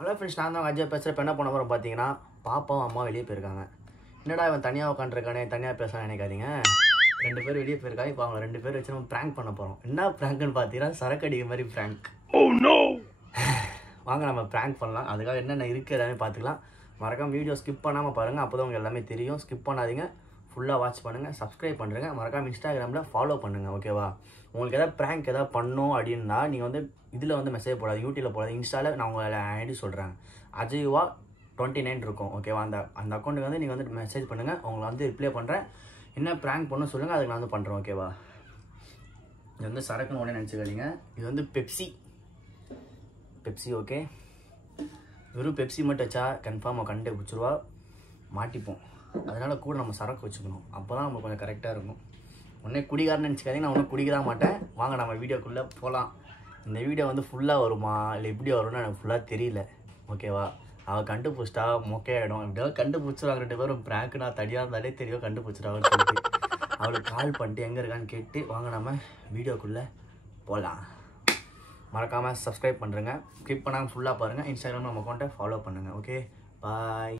Hello friends, நான் தான் அஜய் பேசுகிறேன். இப்போ என்ன பண்ண போகிறோம் பார்த்தீங்கன்னா, பாப்பாவும் அம்மா வெளியே போயிருக்காங்க. என்னடா இவன் தனியாக உட்காந்துருக்கானே, தனியாக பேசலாம் நினைக்காதீங்க. 2 பேர் வெளியே போயிருக்காங்க. இப்போ அவங்க 2 பேர் வச்சு நம்ம ப்ராங்க் பண்ண போகிறோம். என்ன ப்ராங்க்னு பார்த்தீங்கன்னா, சரக்கு அடிக்கிற மாதிரி ப்ராங்க். வாங்க நம்ம ப்ராங்க் பண்ணலாம். அதுக்காக என்னென்ன இருக்குது எல்லாமே பார்த்துக்கலாம். மறக்காம வீடியோ ஸ்கிப் பண்ணாமல் பாருங்கள், அப்போ தான் உங்களுக்கு எல்லாமே தெரியும். ஸ்கிப் பண்ணாதீங்க, ஃபுல்லாக வாட்ச் பண்ணுங்கள், சப்ஸ்கிரைப் பண்ணுறேங்க. மறக்காம இன்ஸ்டாகிராமில் ஃபாலோ பண்ணுங்கள், ஓகேவா? உங்களுக்கு எதாவது ப்ராங்க் எதாவது பண்ணணும் அப்படின்னா நீங்கள் வந்து இதில் வந்து மெசேஜ் போடாது, யூடியூப்பில் போடாது, இன்ஸ்டாவில் நான் உங்களை ஐடி சொல்கிறேன், அஜய்வா 29 இருக்கும், ஓகேவா? அந்த அக்கௌண்ட்டுக்கு வந்து நீங்கள் வந்து மெசேஜ் பண்ணுங்கள், உங்களை வந்து ரிப்ளை பண்ணுறேன். என்ன ப்ராங்க் பண்ணணும் சொல்லுங்கள், அதுக்கு நான் வந்து பண்ணுறேன், ஓகேவா? இது வந்து சரக்குன்னு உடனே நினச்சிக்காதீங்க. இது வந்து பெப்சி, ஓகே? வெறும் பெப்சி மட்டும் வச்சா கன்ஃபார்மாக கண்டே பிடிச்சிருவா, மாட்டிப்போம். அதனால் கூட நம்ம சரக்கு வச்சுக்கணும், அப்போ தான் நம்ம கொஞ்சம் கரெக்டாக இருக்கும். உடனே குடிகாரன்னு நினச்சிக்காதீங்க, நான் ஒன்றும் குடிக்க தான் மாட்டேன். வாங்க நம்ம வீடியோக்குள்ளே போகலாம். இந்த வீடியோ வந்து ஃபுல்லாக வருமா இல்லை எப்படி வரும்னு எனக்கு ஃபுல்லாக தெரியல, ஓகேவா? அவள் கண்டுபிடிச்சிட்டா மொக்கையாயிடும். எப்படியாவது கண்டுபிடிச்சிடுவாங்க 2 பேரும். ப்ராங்க் நான் தனியாக இருந்தாலே தெரியும், கண்டுபிடிச்சிட்டாங்கன்னு சொல்லிட்டு அவளுக்கு கால் பண்ணிட்டு எங்கே இருக்கான்னு கேட்டு வாங்க நம்ம வீடியோக்குள்ளே போகலாம். மறக்காமல் சப்ஸ்கிரைப் பண்ணுறேங்க, ஸ்கிப் பண்ணாமல் ஃபுல்லாக பாருங்கள். இன்ஸ்டாகிராம் நம்ம அக்கௌண்ட்டை ஃபாலோ பண்ணுங்கள், ஓகே? பாய்.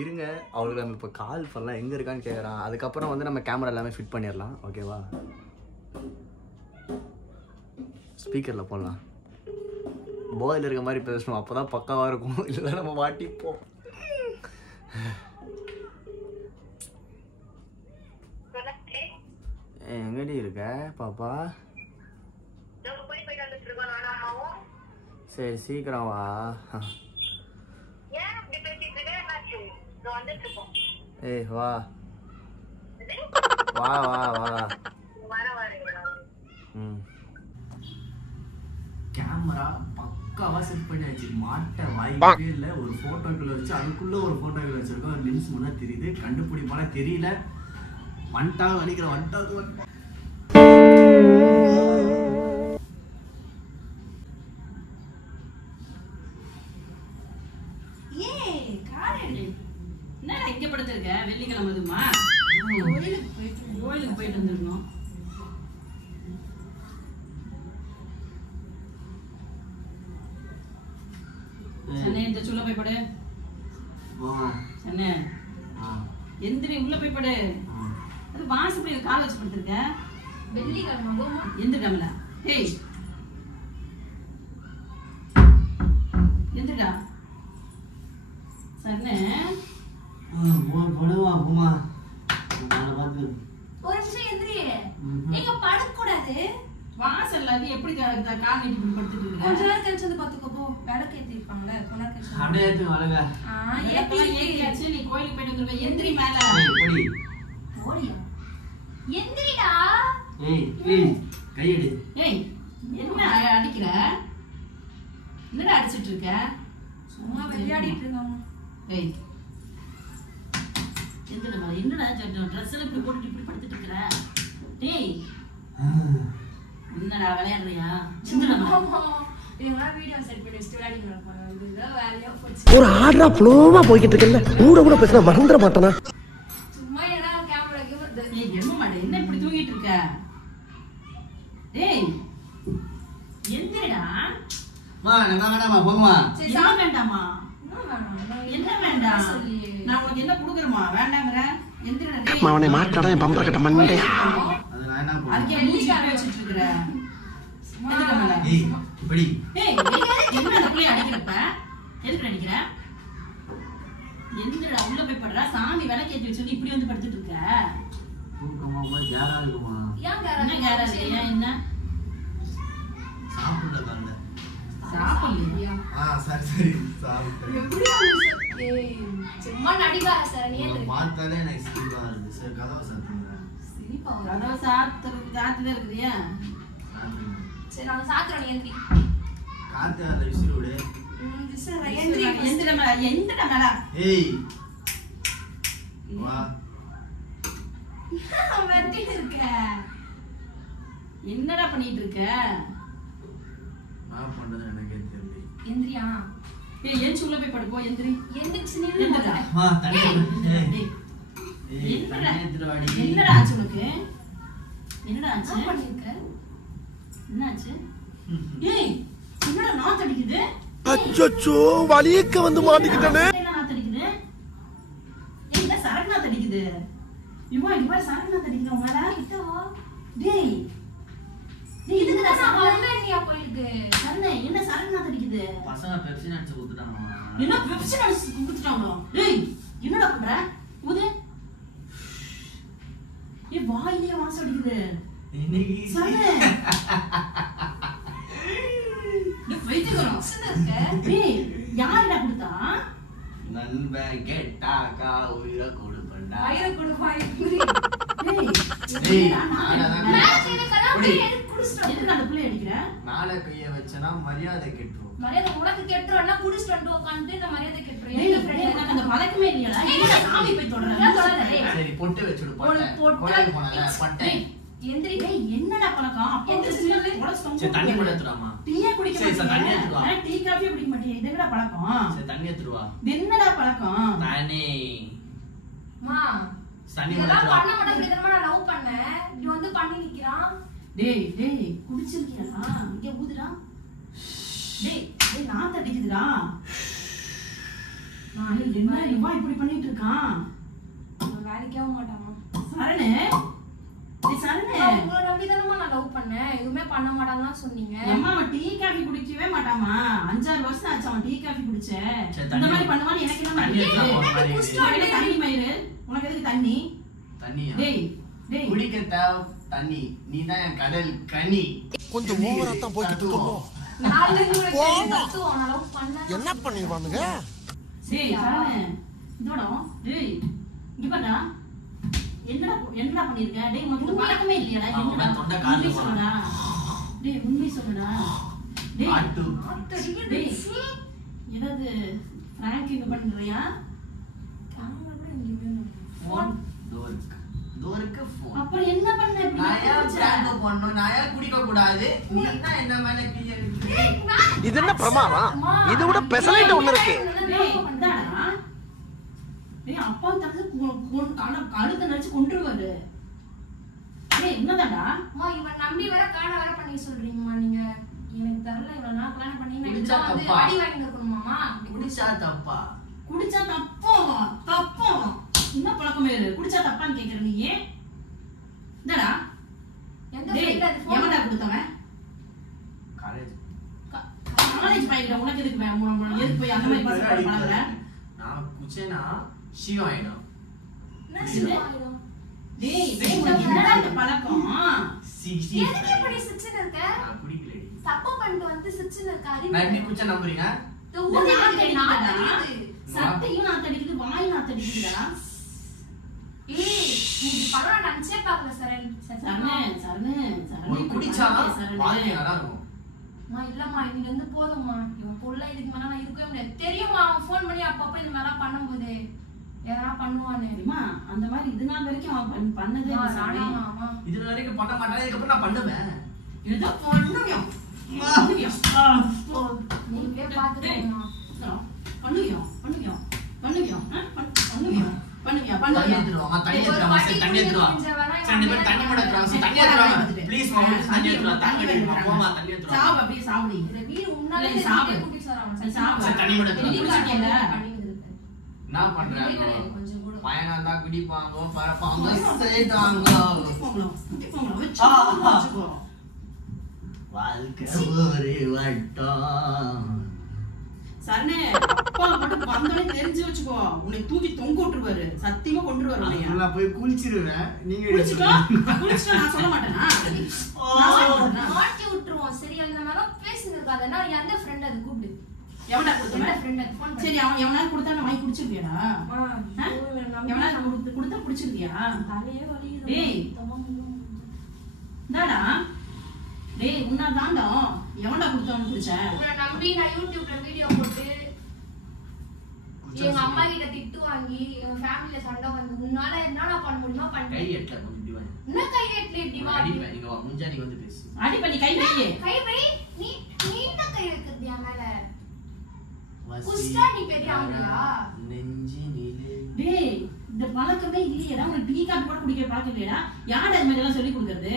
இருங்க, அவளுக்கு நம்ம இப்போ கால் பண்ணலாம், எங்கே இருக்கான்னு கேட்குறான். அதுக்கப்புறம் வந்து நம்ம கேமரா எல்லாமே ஃபிட் பண்ணிடலாம், ஓகேவா? ஸ்பீக்கரில் போடலாம், போதில் இருக்க மாதிரி பேசணும், அப்போ தான் பக்காவாக இருக்கும். இல்லை நம்ம மாட்டிப்போம். எங்கடி இருக்க பாப்பா? சரி சீக்கிரம் வா. ஏய் வா வா வா வா. கேமரா பக்காவா செட் பண்ணியாச்சு, மாட்ட வாய்ப்பே இல்லை. ஒரு ஃபோட்டோக்குள்ள வச்சு அதுக்குள்ள ஒரு ஃபோட்டோக்குள்ள வச்சிருக்கோம். லென்ஸ் முன்னா தெரியுது, கண்டுபிடிப்பால தெரியல. வந்துட்டாங்க நினைக்கிறேன், வந்துட்டாங்க. வெள்ளிக்கிழமை கோயிலுக்கு போயிட்டு வந்துருக்கணும். இந்த உள்ள போய் படு. எந்திரி, உள்ள போய் படு. அது வாசப்படி கால் வச்சு படுத்திருக்க. வெள்ளிக்கிழமை எந்திரிடாமல. ஏய் எந்திரிடா. சன்னே போடுவா போமா. ஒரு நிமிஷம் எந்திரி. நீங்க படுக்கூடாது. வாசல்ல அது எப்படி கால் நீட்டி இப்படி படுத்துட்டு இருக்க? கொஞ்ச நேரம் கழிச்சு வந்து பாத்துக்கோ. போ, விளக்கு ஏத்தி இருப்பாங்கல, கொஞ்ச நேரம் கழிச்சு அப்படியே ஏத்து வலங்க. ஏத்தியாச்சு. நீ கோயிலுக்கு போயிட்டு வந்துருவே. எந்திரி மேல. போடி போடியா. எந்திரிடா. ஏய் ப்ளீஸ் கை எடு. ஏய் என்ன அடிக்கிற? என்னடா அடிச்சிட்டு இருக்க? சும்மா விளையாடிட்டு இருந்தோம். ஏய் எந்திரமா. என்னடா ட்ரெஸ் எல்லாம் இப்படி போட்டுட்டு இப்படி படுத்துட்டு இருக்கற? டேய் என்னடா விளையாடுறியா? ஒரு ஆர்டரா ஃப்ளோவா போய்கிட்டு இருக்கல, கூட பேசினா மறந்துட மாட்டானா? சும்மா ஏதா கேமராக்கு வந்து. ஏய் எம்மமாடே, என்ன இப்படி தூங்கிட்டு இருக்க? டேய் எந்திரடா. மா நான் வேணாமா போகுமா? சரி சாப்பிட வேண்டாமா? என்ன வேண்டாம்? நான் உனக்கு என்ன குடுக்குறமா? வேண்டாங்கற. எந்திரடா. டேய் அவனை மாட்டாடா, என் பம்பர கட்ட மண்டே. அது நான் என்ன போறேன்? அதுக்கு வெள்ளி கார வச்சிட்டு இருக்கற. எதுக்குமல? ஏய் இப்படி. ஏய் என்ன அந்த புளிய அடிக்கிறப்ப? எதுக்கு அடிக்கிற? எந்திரடா, உள்ள போய் படுறா. சாமி விளக்கு ஏத்தி வச்சிட்டு இப்படி வந்து படுத்துட்டு இருக்க. தூக்கமா போய் கேரா இருக்குமா? ஏன் என்ன கேரா இல்லையா? என்ன சாப்பிடல சாப்பிடலையா? சரி சாப்பிட்டேன். எப்படி வந்து ஏய் சும்மா நடிக்காத சார். நீ எந்திரி. பார்த்தாலே எனக்கு சிரிப்பா வருது. சரி கதவை சாத்துங்க. சிரிப்பா வருது. கதவை சாத்துதான் இருக்குதியா? சரி நான் சாத்துறேன், நீ எந்திரி. காத்து அந்த விசிறு விடு. விசிற எந்திரி. எந்திரடா மேல. ஏய் வா. வெட்டிட்டு இருக்க. என்னடா பண்ணிட்டு இருக்க? நான் பண்றது எனக்கே தெரியல. எந்திரியா. ஏய் ஏன் உள்ள போய் படுப்போ. எந்திரி. எந்திரிச்சு நில்லுடா. மா தண்ணி. ஏய் ஏய் தண்ணி எடுத்து வாடி. என்னடா ஆச்சு உனக்கு? என்னடா ஆச்சு? என்ன பண்ணிருக்க? என்னாச்சு? ஏய் என்னடா நாத்து அடிக்குது? அச்சச்சோ வலியக்க வந்து மாட்டிக்கிட்டனே. என்ன நாத்து அடிக்குது? ஏய் இந்த சரக்கு நாத்து அடிக்குது. இவா சரக்கு நாத்து அடிக்குது உங்கடா கிட்ட வா. டேய் இதுக்கு தான் வந்தேன்னியா போயிருக்கு. சரணே என்ன சரக்கு நாத்து அடிக்குது? பசங்க பெப்சி நடிச்சு கொடுத்துட்டாங்க. என்ன பெப்சி நடிச்சு குடுத்துட்டாங்களா? டேய் என்னடா பண்ற? ஊது. ஏய் வாயிலே வாசம் அடிக்குது. இன்னைக்கு சரணே வைத்துக்கறோம். இருக்க. டேய் யாரடா கொடுத்தா? நண்பன் கேட்டாக்கா உயிரை கொடுப்பண்டா. வயிறு குடு வாய். டேய் மேல சீனே கலா எடுத்து குடிச்சிட்டு எதுக்கு அந்த புள்ளை அடிக்கிற? மேல கைய வச்சனா மரியாதை கெட்டுரும். மரியாதை உனக்கு கெட்டுறனா குடிச்சிட்டு வந்து உட்கார்ந்து இந்த மரியாதை கெட்டுறேன். டேய் எங்க ஃப்ரெண்ட் உனக்கு அந்த பழக்கமே இல்லையா? என்ன சாமி போய் என்ன தொடற? சொல்ற? சரி பொட்டு வச்சுடு பட்டை. கோயிலுக்கு போனல பட்டை. எந்திரி. டேய் என்னடா பழக்கம்? அப்பா வந்து சின்னல உடைச்சு சரி தண்ணி கூட எடுத்துறாமா. டீயே குடிக்க சரி, சரி, தண்ணி எடுத்துட்டு வா. மாட்டேன். டீ காஃபியே குடிக்க மாட்டேன். இது என்னடா பழக்கம்? சரி தண்ணி எடுத்துட்டு வா. இது என்னடா பழக்கம்? தண்ணி. மா தண்ணி இதெல்லாம் எடுத்துட்டு வா. பண்ண மாட்டேன். இதெல்லாம் நான் லவ் பண்ணேன். இப்படி வந்து பண்ணி நிக்கிறான். டேய் குடிச்சிருக்கியாடா? இங்க ஊதுடா. டேய் நான் தட்டிக்குதுடா. நான் என்ன இவா இப்படி பண்ணிட்டு இருக்கான்? அவன் வேலைக்கே ஆக மாட்டாமா. சரணே டேய் சரணே உங்களை நம்பி தானமா நான் லவ் பண்ணேன். எதுவுமே பண்ண மாட்டான்னு சொன்னீங்க. அம்மா அவன் டீ காஃபி குடிக்கவே மாட்டாமா. 5-6 வருஷம் ஆச்சு அவன் டீ காஃபி குடிச்ச. சரி, இந்த தண்ணி மாதிரி பண்ணுவான்னு எனக்கு என்ன தண்ணி தெரியும்? எடுத்துட்டு வா, மாதிரி உனக்கு எதுக்கு தண்ணி மயிறு? உனக்கு எதுக்கு தண்ணி? தண்ணியா? டேய் குடிக்க தேவை தண்ணி. நீ தான் என் கடல் கனி. கொஞ்சம் ஓவரா தான் போய்கிட்டு இருக்கோம். நாலு தத்துவம் நான் லவ் பண்ணேன். என்ன பண்ணிடுவானுங்க? டேய் சரணே இதோட டேய் இங்க பாடா. என்னடா பண்ணிருக்க? டேய் உனக்கு இந்த பழக்கமே இல்லையாடா? என்னடா தொண்டை உண்மை காது சொல்லுடா. டேய் உண்மை சொல்லுடா. டேய் ஆட்டு. டேய் ஏதாவது பிராங்கிங் பண்றியா? கேமரா கூட இங்க வேணும். ஃபோன் டோருக்கு ஃபோன். அப்புறம் என்ன பண்ண இப்படி? நான் ஏன் பிராங்க் பண்ணனும்? நான் ஏன் குடிக்க கூடாது? நீ என்ன மேல கீழே இருக்கு? இது என்ன பிரமாதம்? இது விட பெசலைட் ஒண்ணு இருக்கு. டேய் இந்தாடா. டேய் அப்பா தரது கழுத்தை நடிச்சு கொன்றுவாரு. டேய் என்னதாடா? அம்மா இவன் நம்பி வர காண வர பண்ணி சொல்றீங்கம்மா நீங்க. எனக்கு தெரியல இவ்வளவு நாள் கல்யாணம் பண்ணி நான் குடிச்சா இதெல்லாம் வந்து தப்பா? அடி வாங்கி இருக்கணுமாமா. குடிச்சா தப்பா? குடிச்சா தப்போ என்ன பழக்கமே இரு? குடிச்சா தப்பான்னு கேக்குற நீ? இந்தாடா. எந்த டேய் ஃப்ரெண்ட் அது ஃபோன் எவன்டா கொடுத்தவன்? காலேஜ். காலேஜ் பையன் உனக்கு எதுக்கு எதுக்கு போய் அந்த மாதிரி பசங்க பழகுற? நான் குச்சேனா ஷீவ் ஆயிடும். என்ன ஆயிடும்? டேய் உனக்கு என்னடா இந்த பழக்கம்? எதுக்கு இப்படி சிச்சுன்னு இருக்க? நான் குடிக்கல. தப்பு பண்ணிட்டு வந்து சிச்சுன்னு இருக்க. நான் எப்படி அறிவு குச்ச நம்புறீங்க? இந்த ஊர்ல நான் தெரியுது. சட்டையும் நாத்தடிக்குது, வாய் நாத்தடிக்குதுடா. ஏய் நீ இது படம் நினைச்சே பார்க்கல சரண். சரணே ஒரு குடிச்சா சரணே. வாழ்க்கை நல்லா இருக்கும். அம்மா இல்லம்மா இன்னைக்கு வந்து போதும்மா. இவன் பொள்ள இதுக்கு மேல நான் இருக்கவே முடியாது. தெரியுமா அவன் ஃபோன் பண்ணி அப்பப்ப இந்த மாதிரிலாம் பண்ணும்போது எதனா பண்ணுவானு. தெரியுமா? அந்த மாதிரி இது நாள் வரைக்கும் அவன் பண்ணதே இல்லை சரணே. ஆமா இது வரைக்கும் பண்ண மாட்டேன். இதுக்கப்புறம் நான் பண்ணுவேன். ஏதோ பண்ணுவியம். நீங்களே பாத்துக்கோங்க. தண்ணி எடுத்துருவாங்க. தண்ணி எடுத்துருவாங்க. சரி தண்ணி எடுத்துருவாங்க. சரி இந்த பேர் தண்ணி கூட எடுத்துருவாங்க. சரி தண்ணி எடுத்துருவாங்க. ப்ளீஸ் மாமா தண்ணி எடுத்துருவாங்க. தண்ணி எடுத்துருவாங்க. போமா தண்ணி எடுத்துருவாங்க. சாவு அப்படியே சாவுடி. இந்த வீடு உன்னாலே இல்லை, சாப்பிடு. குட்டி சாராம. சரி, சாப்பிடு. சரி தண்ணி கூட எடுத்துருவாங்க. குடிச்சிட்டியல்ல? என்ன பண்றாங்க? கொஞ்சம் கூட பையனா இருந்தா குடிப்பாங்க, பரப்பாங்க, செய்தாங்க. வாழ்க்கை ஒரு வட்டம். சரணே அப்பா மட்டும் வந்தோடனே தெரிஞ்சு வச்சுக்கோ. உன்னை தூக்கி தொங்க விட்டுருவாரு. சத்தியமா கொண்டுருவாரு உன்னைய. நான் போய் குளிச்சிருவேன். நீங்க குளிச்சுக்கோ. குளிச்சுட்டா நான் சொல்ல மாட்டேனா? நான் சொல்ல மாட்டேனா? மாட்டி விட்டுருவோம். சரியா இந்த மாதிரி பேசிட்டு இருக்காதனா எந்த ஃப்ரெண்ட் அது கூப்பிடு. எவன்டா எந்த கொடுத்தவன்? ஃப்ரெண்ட் அது ஃபோன் சரி அவன் எவனாவது கொடுத்தா நான் வாங்கி குடிச்சிருவியாடா? பண்ணி. எவனாவது கொடுத்தா குடிச்சிருவியா? தலையே வலிக்குது. டேய். இந்தாடா. டேய் உன்னாதான்டா. எவன்டா கொடுத்தவன் குடிச்ச? உன்னை நம்பி நான் யூடியூப்ல வீடியோ போட்டு எங்க அம்மா கிட்ட திட்டு வாங்கி எங்க ஃபேமிலில சண்டை வந்து உன்னால என்னடா பண்ண முடியுமா கை பண்ணி. எட்டல கொஞ்சம் இப்படி வாங்க. என்ன கை எட்ல இப்படி வா. அடிப்பேன். நீங்க முஞ்சாடி வந்து பேசு. அடி பண்ணி கை வையே. கை வை. நீ என்ன கை வைக்கிறது என் மேல? குஸ்டா நீ பெரிய ஆம்பளையா? நெஞ்சினிலே. டேய் இந்த பழக்கமே இல்லையடா. உனக்கு டீ காபி கூட குடிக்கிற பழக்கம் இல்லையடா. யார் அது மாதிரி எல்லாம் சொல்லி கொடுக்கறது?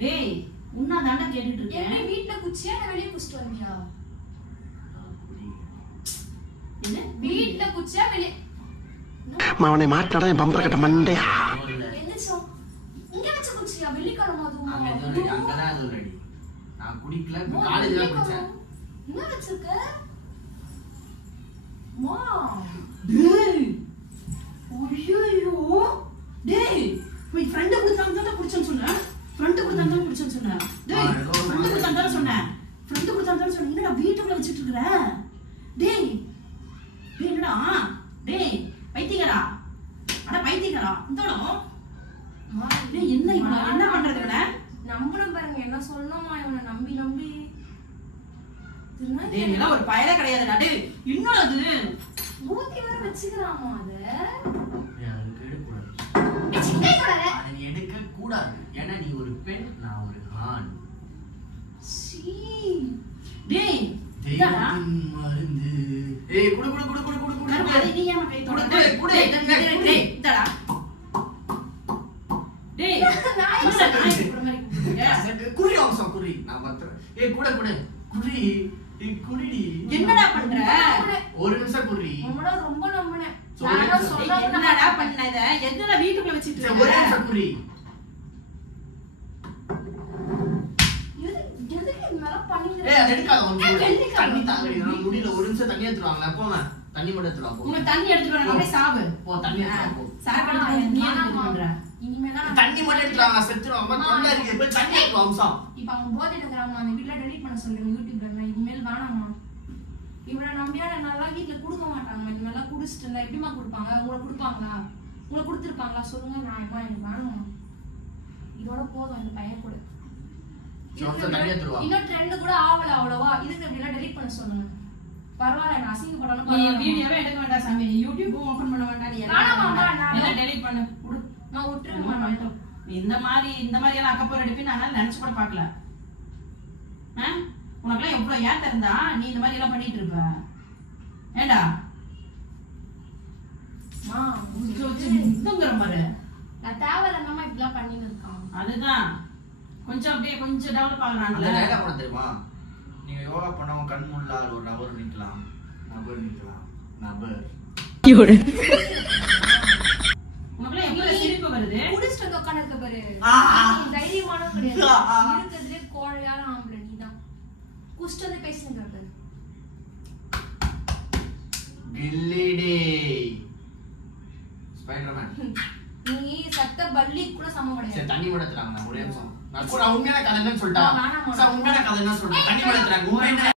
டேய் உன்னா தாண்டா கேட்டுட்டு இருக்கேன். என்ன வீட்ல குச்சியா இல்ல வெளிய குச்சிட்டு வந்தியா? என்ன வீட்ல குச்சியா வெளிய? அவனை மாட்டாடா என் பம்பர கட்ட மண்டையா. என்னச்சோ இங்க வச்ச குச்சியா? வெள்ளிக்கிழமை அதுவும் அங்கதான் அது ரெடி. நான் குடிக்கல, காலேஜ்ல குடிச்சேன். என்ன வச்சிருக்க? மா டேய் ஐயோ டேய் போய் ஃப்ரெண்ட் கொடுத்தாங்க தான் குடிச்சேன்னு சொன்னேன். ஃப்ரெண்ட் கொடுத்தாங்க தான் குடிச்சேன்னு சொன்னேன். டேய் ஃப்ரெண்ட் கொடுத்தாங்க தான் சொன்னேன். ஃப்ரெண்ட் கொடுத்தாங்க தான் சொன்னேன். என்னடா வீட்டுக்குள்ள வச்சிட்டு இருக்கற? டேய் டேய் என்னடா? டேய் பைத்தியக்காரா. அட பைத்தியக்காரா. இந்தடா மா டேய் என்ன இவன என்ன பண்றது இவன? நம்பணும் பாருங்க என்ன சொல்லணுமா இவனை நம்பி நம்பி. டேய் நீலாம் ஒரு பயலே கிடையாதுடா. டேய் இன்னும் அது ஊத்தி வேற வச்சுக்கறாமா அத. அதை நீ எடுக்க கூடாது. ஏன்னா நீ ஒரு பெண், நான் ஒரு ஆண். சீ டேய் தெய்வத்தின் மருந்து. ஏய் குடு குடு குடு குடு குடு குடு. அதை நீ ஏன் கை தொட? குடு குடு. டேய் இந்தடா. டேய் நான் இப்படி மாதிரி கூப்பிடுறேன். குறி அவசரம் குறி. நான் பத்துறேன். ஏய் குடு குடு. குறி. ஏய் குடிடி. என்னடா பண்ற? ஒரு நிமிஷம் குறி. உம்மட ரொம்ப நம்பனே. சொல்லு. யாரோ சொல்ல என்னடா பண்ண இத? எதுல வீட்டுக்குள்ள வச்சிட்டு சரி, ஒரு இருக்க? நிமிஷம் குறி. எதுக்கு இந்த மாதிரி பண்ணிக்கிற? ஏய் அதை எடுக்காத. வெள்ளிக்கிழமை. தண்ணி தாங்கடி. நான் முடியல. ஒரு நிமிஷம் தண்ணி எடுத்துவாங்க. போவேன். தண்ணி மட்டும் எடுத்துவா போ. உனக்கு தண்ணி எடுத்துட்டு வரணும். அப்படியே சாவு. போ தண்ணி எடுத்துவா போ. சார் எடுத்து நீ என்ன பண்ற? இனிமேலாம் தண்ணி மட்டும் எடுத்துவாங்க. நான் செத்துறேன். அம்மா தொண்டை இருக்கு. போய் தண்ணி எடுத்து வம்சம். இப்ப அவங்க போதையில இருக்கிறாங்க அந்த வீட்ல டெலீட் பண்ண சொல்லுங்க யூடியூப்ல. நான் இனிமேல் வேணாமா இவனை நம்பியா நல்லா வீட்டுல கொடுக்க மாட்டாங்க. இனிமேலாம் குடிச்சிட்டு இருந்தா எப்படிமா கொடுப்பாங்க? உங்களை கொடுப்பாங்களா? உங்களை கொடுத்துருப்பாங்களா சொல்லுங்க. நான் இப்ப எனக்கு வேணுமா இதோட போதும் இந்த பையன் கூட. இன்னும் ட்ரெண்ட் கூட ஆகல அவ்வளவா. இதுக்கு எப்படிலாம் டெலீட் பண்ண சொல்லுங்க. பரவாயில்ல நான் அசிங்கப்படணும். நீ வீடியோவே எடுக்க வேண்டாம் சாமி. யூடியூப் ஓபன் பண்ண வேண்டாம். நீ எல்லாம் டெலீட் பண்ணு. விடு. நான் விட்டுருங்க. இந்த மாதிரி எல்லாம் அக்கப்போர் எடுப்பேன் நான் நினைச்சு கூட பார்க்கல. உனக்குலாம் எவ்வளவு ஏன் இருந்தா நீ இந்த மாதிரி எல்லாம் பண்ணிட்டு இருப்ப? ஏண்டா இதுங்கிற மாதிரி நான் தேவையில்லாம இப்படிலாம் பண்ணிட்டு இருக்கான். அதுதான் கொஞ்சம் அப்படியே கொஞ்சம் டெவலப் ஆகுறான்ல. யோகா பண்ண தெரியுமா? நீங்க யோகா பண்ணவங்க கண் முள்ளால் ஒரு நபர் நிக்கலாம். நபர் உனக்குலாம் எவ்வளவு சிரிப்பு வருது? குடிச்சிட்டு வந்து உட்கார்ந்து பாரு. தைரியமான கிடையாது. இருக்கிறதுலே கோழையான ஆம்பளை நீதான். குடிச்சிட்டு வந்து பேசுங்க பாரு. கில்லிடி ஸ்பைடர்மேன். நீ சத்த பல்லி கூட சமம் கிடையாது. சரி தண்ணி மடத்துறாங்க. நான் ஒரே நிமிஷம். நான் உண்மையான கதை என்னன்னு சொல்லிட்டா. சார் உண்மையான கதை என்ன சொல்றேன்? தண்ணி மடத்துறாங்க. உண்மையான